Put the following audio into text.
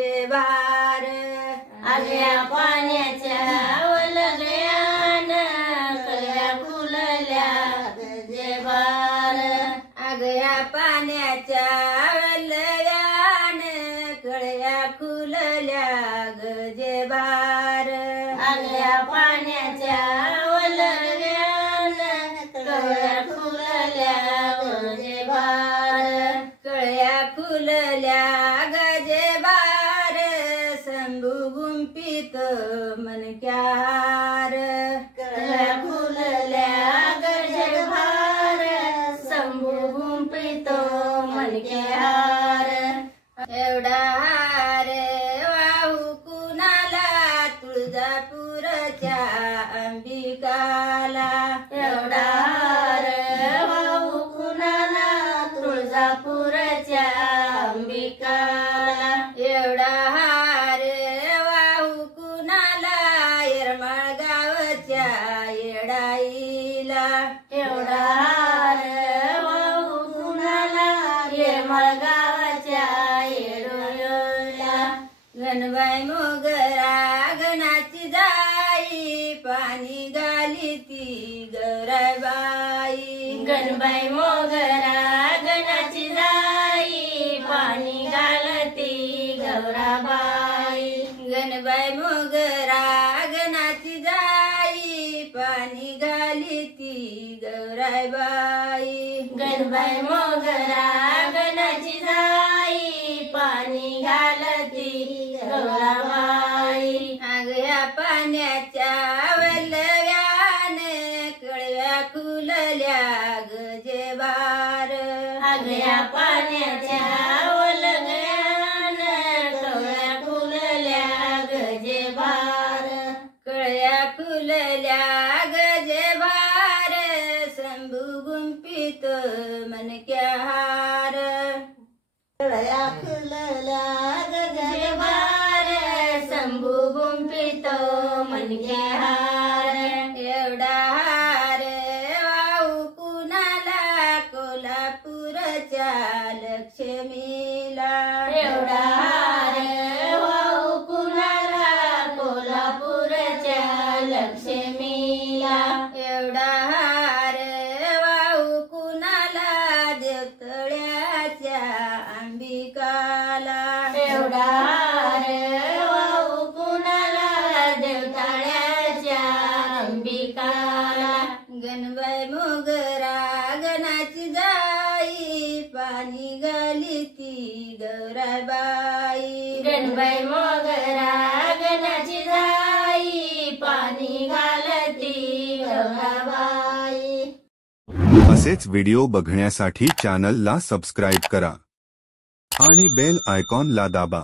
भार आगळ्या पाण्याच्या वलगयान कळ्या फुलल्या गजे भार आगळ्या पाण्याच्या वलयान कळ्या फुलल्या गजे भार आगळ्या पाण्याच्या वलगयान कळ्या फुलल्या गजे भार कळ्या फुलल्या गजे भार शंभू गुंफित मनक्या हार कळ्या फुलल्या गजे भार शंभू गुंफित मनके हार एवढा हार वाहू कुणाला तुळजापूरच्या अंबिकाला एवढा हार वाहू कुणाला तुळजापूरच्या अंबिकाला एवढा हार वाहू कुणाला येरमाळ गावच्या येडाईला एवढा हार वाहू कुणाला येरमाळ गावाच्या येडोळला गणबाई मोगरा गणाची जाई पाणी घाली ती गौराबाई गणबाई मोगरा गणाची जाई पाणी घालती गौराबाई गणबाई मोगरा गणाची जाई पाणी घाली ती गौराबाई गणबाई मोगरा गणाची जाई पाणी घालती गौराबाई आगळ्या पाण्याच्या वलव्यान कळव्या खुलल्या गजे भार आगळ्या पाण्याच्या वलगयान कळ्या फुलल्या गजे भार कळ्या खुलल्या गजे भार शंभू गुंफित मनक्या हार कळ्या फुलल्या गजे भार शंभू गुंफित मनके हार एवढा हार वाहू कुणाला कोल्हापूरच्या लक्ष्मीला एवढा हार वाहू कुणाला कोल्हापूरच्या लक्ष्मीला एवढा हार वाहू कुणाला देवतळ्याच्या अंबिकाला एवढा हार वाहू कुणाला देवताळ्याच्या अंबिकाला गणबाई मोगरा गणाची जाई पाणी घाली ती गौराबाई गणबाई मोगरा गणाची जाई पाणी घालती गौराबाई असेच व्हिडिओ बघण्यासाठी चॅनलला सबस्क्राईब करा आणि बेल आयकॉनला दाबा।